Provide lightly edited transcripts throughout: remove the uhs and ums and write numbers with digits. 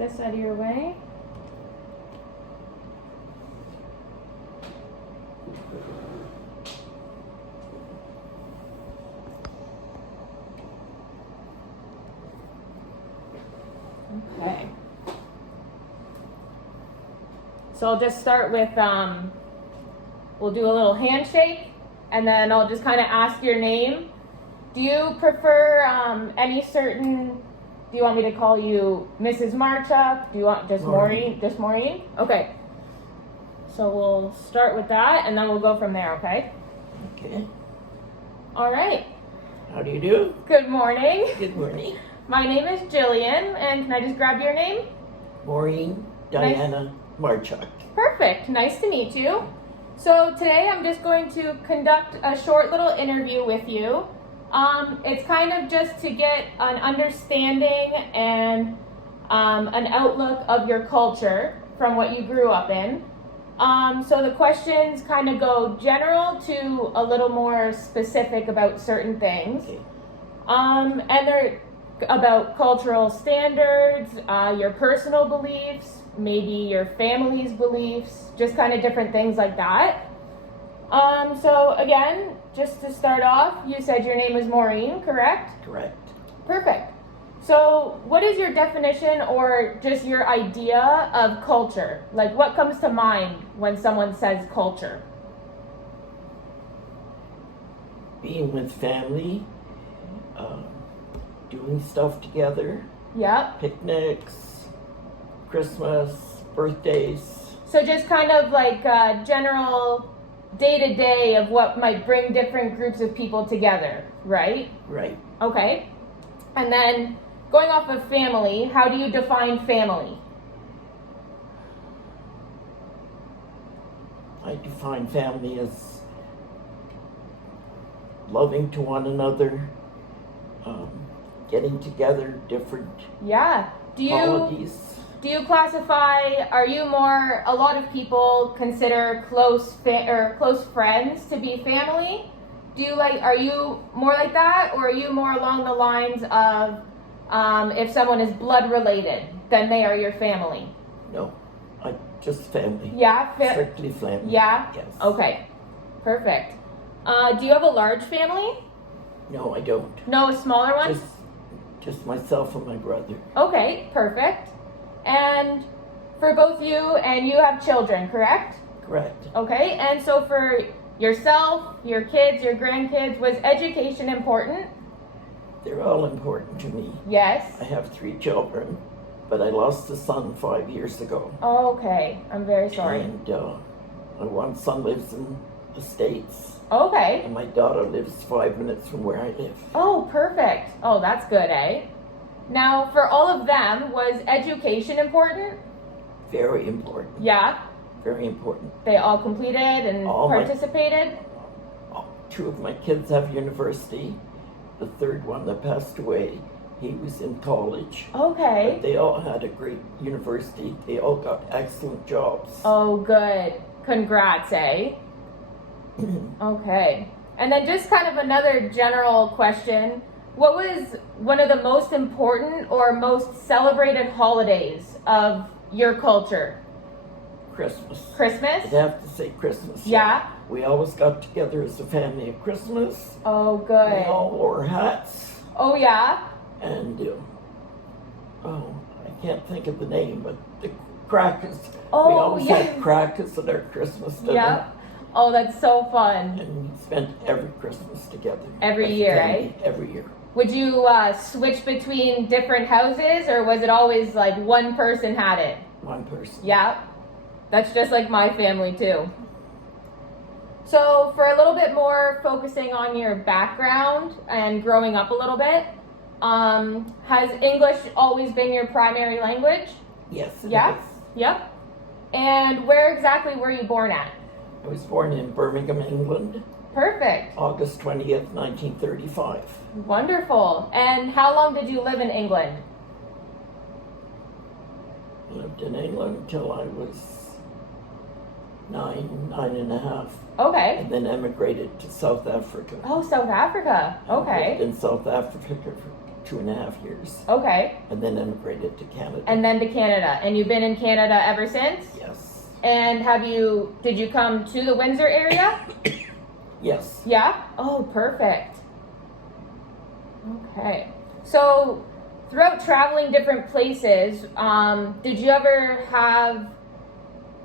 this out of your way. Okay. So I'll just start with, we'll do a little handshake, and then I'll just kind of ask your name. Do you prefer any certain, do you want me to call you Mrs. Marchuk? Do you want just Maureen? Just Maureen? Okay. So we'll start with that, and then we'll go from there, okay? Okay. All right. How do you do? Good morning. Good morning. My name is Jillian, and can I just grab your name? Maureen Diana Marchuk. Perfect. Nice to meet you. So today I'm just going to conduct a short little interview with you. It's kind of just to get an understanding and an outlook of your culture from what you grew up in. So the questions kind of go general to a little more specific about certain things. Okay. And they're about cultural standards, your personal beliefs, maybe your family's beliefs, just kind of different things like that. So again, just to start off, you said your name is Maureen, correct? Correct. Perfect. So what is your definition or just your idea of culture? Like what comes to mind when someone says culture? Being with family, doing stuff together, Yep. picnics, Christmas, birthdays. So just kind of like general day-to-day of what might bring different groups of people together, right? Right. Okay. And then going off of family, how do you define family? I define family as loving to one another, getting together, different Yeah. holidays. Do you classify, are you more, a lot of people consider close friends to be family? Are you more like that, or are you more along the lines of if someone is blood related, then they are your family? No, just family. Yeah? Strictly family. Yeah? Yes. Okay. Perfect. Do you have a large family? No, I don't. No, a smaller one? Just myself and my brother. Okay, perfect. And for both you and you have children, correct? Correct. Okay, and so for yourself, your kids, your grandkids, was education important? They're all important to me. Yes. I have 3 children, but I lost a son 5 years ago. Okay, I'm very sorry. And my one son lives in the States, Okay. and my daughter lives 5 minutes from where I live. Oh, perfect. Oh, that's good, eh? Now, for all of them, was education important? Very important. Yeah. Very important. They all completed and participated? 2 of my kids have university. The third one that passed away, he was in college. Okay. But they all had a great university. They all got excellent jobs. Oh, good. Congrats, eh? Okay. And then just kind of another general question. What was one of the most important or most celebrated holidays of your culture? Christmas. Christmas? I'd have to say Christmas. Yeah? We always got together as a family at Christmas. Oh, good. We all wore hats. Oh, yeah? And, I can't think of the name, but the crackers. Oh, we always yeah. had crackers at our Christmas dinner. Yep. Oh, that's so fun. And we spent every Christmas together. Every as a year, family, eh? Every year. Would you switch between different houses, or was it always like one person had it? One person. Yeah. That's just like my family too. So for a little bit more focusing on your background and growing up a little bit, has English always been your primary language? Yes. It Yeah? is. Yep. And where exactly were you born at? I was born in Birmingham, England, Perfect. August 20th, 1935. Wonderful. And how long did you live in England? Lived in England until I was 9 and a half, Okay. and then emigrated to South Africa. Oh, South Africa. I lived Okay. in South Africa for 2.5 years, Okay. and then immigrated to Canada. And then to Canada. And you've been in Canada ever since? Yes. And did you come to the Windsor area? Yes. Yeah? Oh, perfect. Okay. So, throughout traveling different places, did you ever have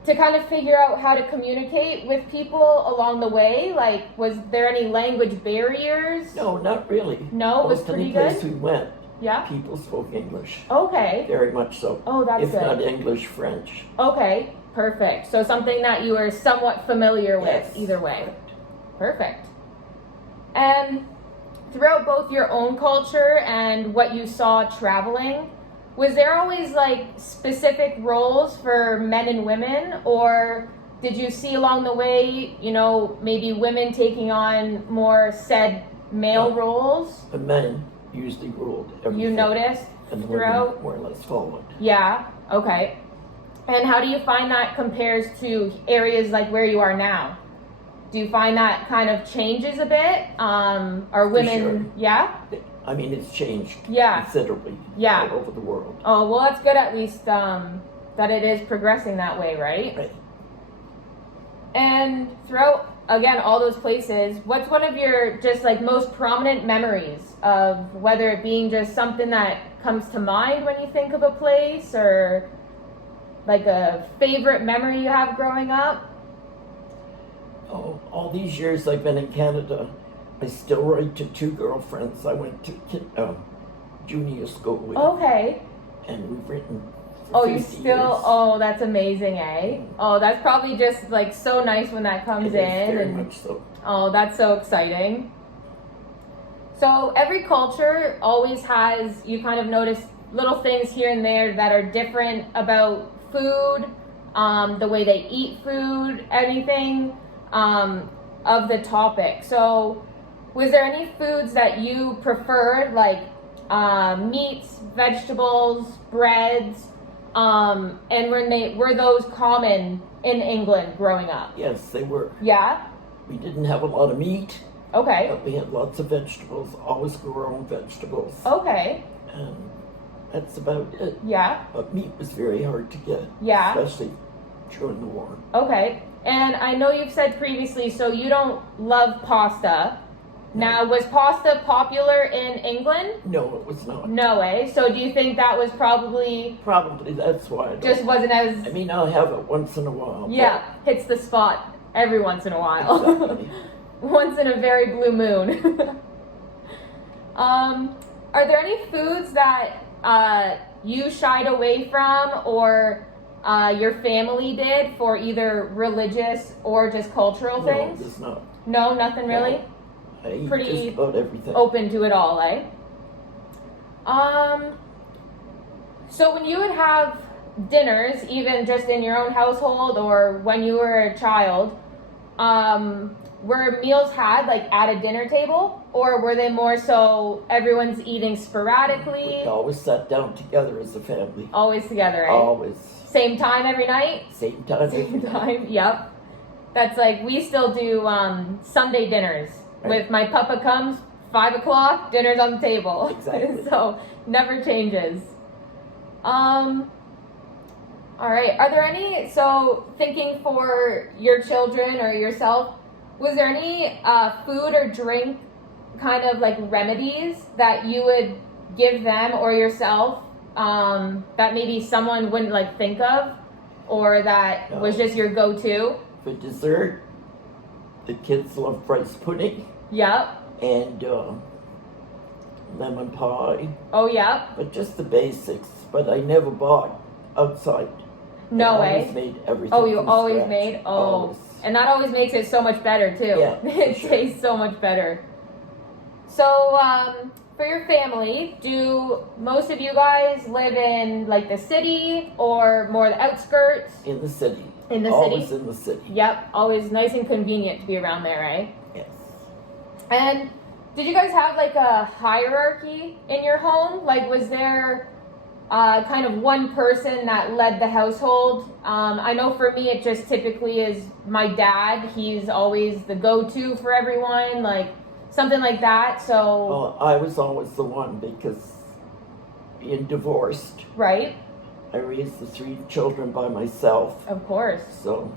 to kind of figure out how to communicate with people along the way? Like, was there any language barriers? No, not really. No, it was pretty good? Any place we went, Yeah? people spoke English. Okay. Very much so. Oh, that's if good. not English, French. Okay, perfect. So something that you were somewhat familiar with Yes. either way. Correct. Perfect. And throughout both your own culture and what you saw traveling, was there always like specific roles for men and women, or did you see along the way, maybe women taking on more said male roles? The men usually ruled everything. You noticed and the throughout? women more or less followed. Yeah, okay. And how do you find that compares to areas like where you are now? Do you find that kind of changes a bit? Are women, sure. Yeah? I mean, it's changed Yeah. considerably Yeah. all over the world. Oh, well, that's good at least that it is progressing that way, right? Right. And throughout, again, all those places, what's one of your just like most prominent memories of whether it being just something that comes to mind when you think of a place, or like a favorite memory you have growing up? Oh, all these years I've been in Canada, I still write to 2 girlfriends I went to junior school with. Okay. And we've written for Oh, you 50 still, years. oh, that's amazing, eh? Oh, that's probably just like so nice when that comes It is in. very And much so. oh, that's so exciting. So every culture always has, you kind of notice little things here and there that are different about food, the way they eat food, anything of the topic. So was there any foods that you preferred, like meats, vegetables, breads, and were those common in England growing up? Yes, they were. Yeah? We didn't have a lot of meat, Okay. but we had lots of vegetables, always grew our own vegetables. Okay. And that's about it. Yeah. But meat was very hard to get, Yeah. especially during the war. Okay. And I know you've said previously, so you don't love pasta. Now, was pasta popular in England? No, it was not. No way. So do you think that was probably Probably that's why I don't. just wasn't as, I mean, I'll have it once in a while. yeah, hits the spot every once in a but while. exactly. Once in a very blue moon. Are there any foods that you shied away from, or your family did, for either religious or just cultural No, things? there's not. No, nothing really? I eat Pretty just about everything. Open to it all, eh? So when you would have dinners, even just in your own household or when you were a child, were meals had like at a dinner table, or were they more so everyone's eating sporadically? We always sat down together as a family. Always together, eh? Always. Same time every night? Same time. Same time, yep. That's like, we still do Sunday dinners. Right. With my papa comes, 5 o'clock, dinner's on the table. Exactly. So, never changes. All right, are there any, so thinking for your children or yourself, was there any food or drink kind of like remedies that you would give them or yourself that maybe someone wouldn't like think of, or that was just your go-to? For dessert, the kids love rice pudding Yep. and lemon pie, Oh, yep. but just the basics. But I never bought outside. No I always way. made everything. Oh, you from always scratch. made? Oh. Always. And that always makes it so much better, too. Yeah, It for sure. tastes so much better. So, for your family, do most of you guys live in, like, the city or more the outskirts? In the city. In the Always city? in the city. Yep, always nice and convenient to be around there, right? Yes. And did you guys have, like, a hierarchy in your home? Like, was there kind of one person that led the household? I know for me it just typically is my dad. He's always the go-to for everyone. Like, something like that. So Well, I was always the one because being divorced, right, I raised the 3 children by myself. of course, So,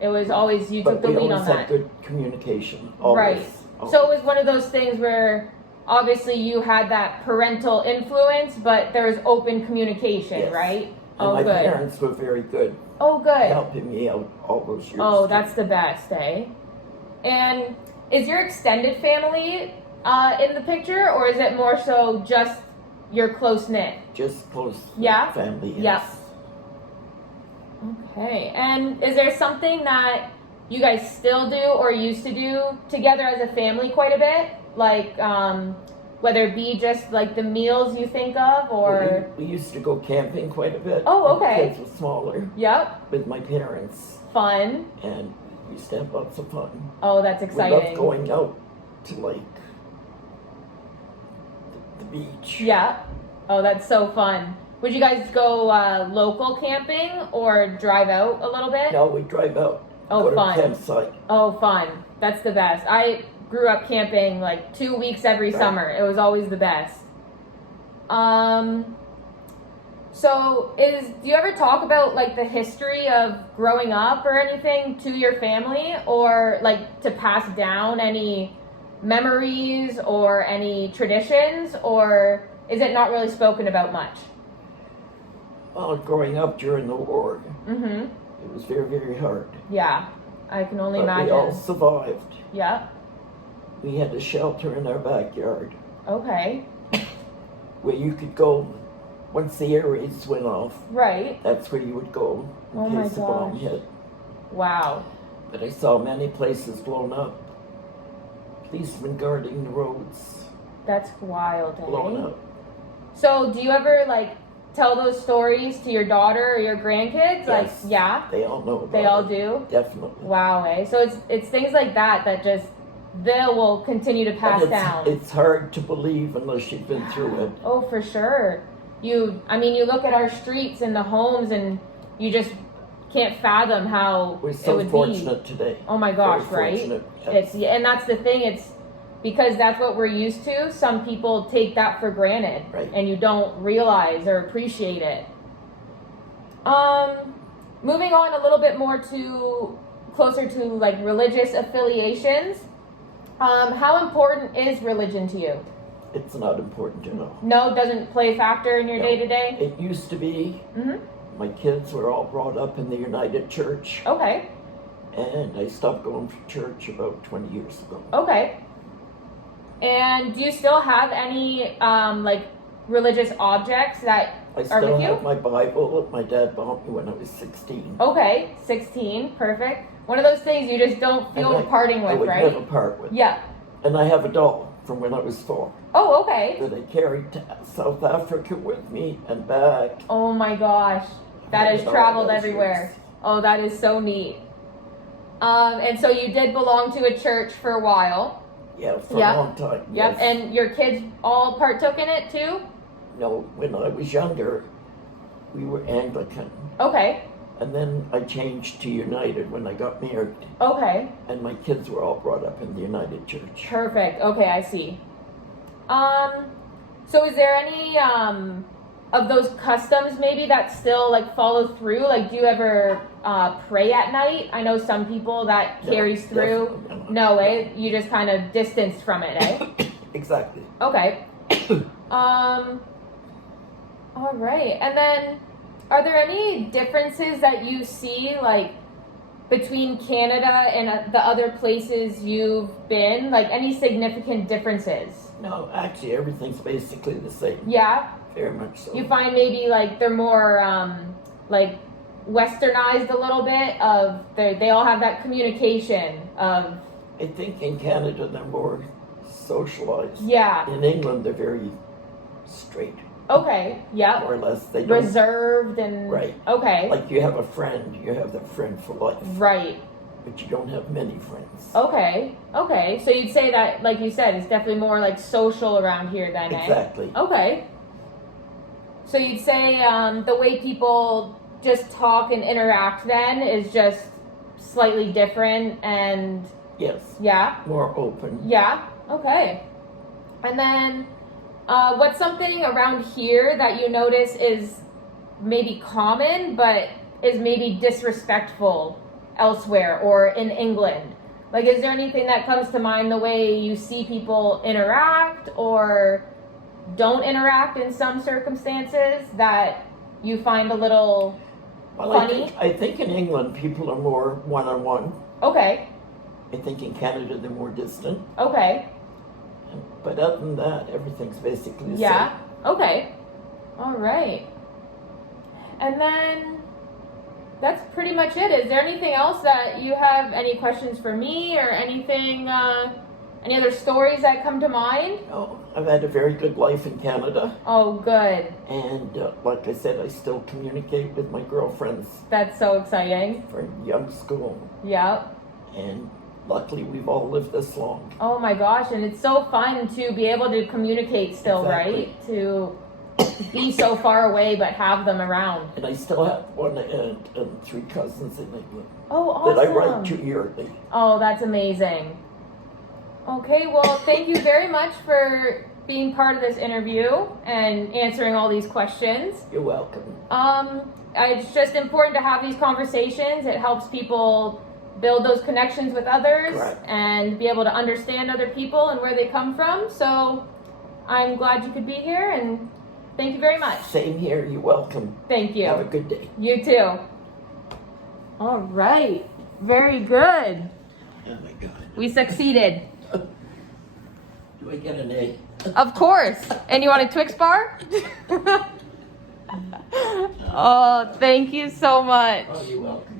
it was always you but took the we lead always on had that. good communication. Always. Right. So it was one of those things where obviously you had that parental influence, but there was open communication, Yes. right? And Oh, my good. parents were very good, Oh, good. helping me out all those years. Oh, that's the best, eh? And is your extended family in the picture, or is it more so just your close knit? Just close Yeah? family. Yeah. Yes. Okay. And is there something that you guys still do or used to do together as a family quite a bit? Like, whether it be just like the meals you think of, or. We used to go camping quite a bit. Oh, when the okay. kids were smaller Yep. with my parents, Fun. and we used to have lots of fun. Oh, that's We exciting. loved going out to like the beach. Yeah. Oh, that's so fun. Would you guys go local camping or drive out a little bit? No, we drive out. Oh, go to fun. a campsite. Oh, fun. That's the best. I grew up camping like 2 weeks every Right. summer. It was always the best. So do you ever talk about like the history of growing up or anything to your family, or like to pass down any memories or any traditions, or is it not really spoken about much? Well, growing up during the war, Mm-hmm. it was very, very hard. Yeah. I can only But imagine. we all survived. Yeah. We had a shelter in our backyard Okay. where you could go once the air raids went off. Right. That's where you would go in Oh my case a bomb gosh. hit. Wow. But I saw many places blown up. Policemen guarding the roads That's wild, blown eh? up. So do you ever like tell those stories to your daughter or your grandkids? Like, Yes. yeah, They all know about they all it. do. Definitely. Wow, eh? So it's things like that that just they will continue to pass And down. it's hard to believe unless you've been through it. Oh, for sure. You look at our streets and the homes, and you just can't fathom how We're it so would fortunate today. be. Oh my gosh, Very right? fortunate, yes. And that's the thing. It's because that's what we're used to. Some people take that for granted, Right. and you don't realize or appreciate it. Moving on a little bit more to closer to like religious affiliations. How important is religion to you? It's not important to know. No, doesn't play a factor in your No. day to day. It used to be. Mhm. My kids were all brought up in the United Church, Okay. and I stopped going to church about 20 years ago. Okay. And do you still have any like religious objects that I are still with you? have my Bible that my dad bought me when I was 16. Okay, 16, perfect. One of those things you just don't feel And parting I with, would right? never part with. Yeah. And I have a doll from when I was 4 Oh, okay. that I carried to South Africa with me and back. Oh my gosh, that has And all traveled those everywhere. years. Oh, that is so neat. And so you did belong to a church for a while. Yeah, for Yep. a long time. Yep. Yes. And your kids all partook in it too? No, when I was younger, we were Anglican. Okay. And then I changed to United when I got married. Okay. And my kids were all brought up in the United Church. Perfect. Okay, I see. So is there any of those customs maybe that still like follow through? Like, do you ever pray at night? I know some people that No, carries through. definitely not. No, eh? You just kind of distanced from it, eh? Exactly. Okay. All right. And then, are there any differences that you see, like, between Canada and the other places you've been? Like, any significant differences? No, actually, everything's basically the same. Yeah? Very much so. You find maybe, like, they're more, like, westernized a little bit of, they all have that communication of, I think in Canada they're more socialized. yeah. In England they're very straight, Okay. Yeah. more or less. They don't. Reserved and. Right. Okay. Like you have a friend, you have that friend for life. Right. But you don't have many friends. Okay. Okay. So you'd say that, like you said, it's definitely more like social around here then, eh? Exactly. Okay. So you'd say the way people just talk and interact then is just slightly different and Yes. yeah. More open. Yeah. Okay. And then, what's something around here that you notice is maybe common, but is maybe disrespectful elsewhere or in England? Like, is there anything that comes to mind the way you see people interact or don't interact in some circumstances that you find a little funny? I think in England people are more one-on-one. Okay. I think in Canada they're more distant. Okay. But other than that, everything's basically the Yeah. same. Okay. All right. And then that's pretty much it. Is there anything else that you have any questions for me or anything, any other stories that come to mind? Oh, I've had a very good life in Canada. Oh, good. And like I said, I still communicate with my girlfriends That's so exciting. from young school. Yep. And luckily we've all lived this long. Oh my gosh, and it's so fun to be able to communicate still, Exactly. right? To be so far away but have them around. And I still have one and 3 cousins in England Oh, awesome. that I write to yearly. Oh, that's amazing. Okay, well, thank you very much for being part of this interview and answering all these questions. You're welcome. It's just important to have these conversations. It helps people build those connections with others. Correct. And be able to understand other people and where they come from. So I'm glad you could be here, and thank you very much. Same here. You're welcome. Thank you. Have a good day. You too. All right. Very good. Oh my God. We succeeded. Do I get an A? Of course. And you want a Twix bar? Oh, thank you so much. Oh, you're welcome.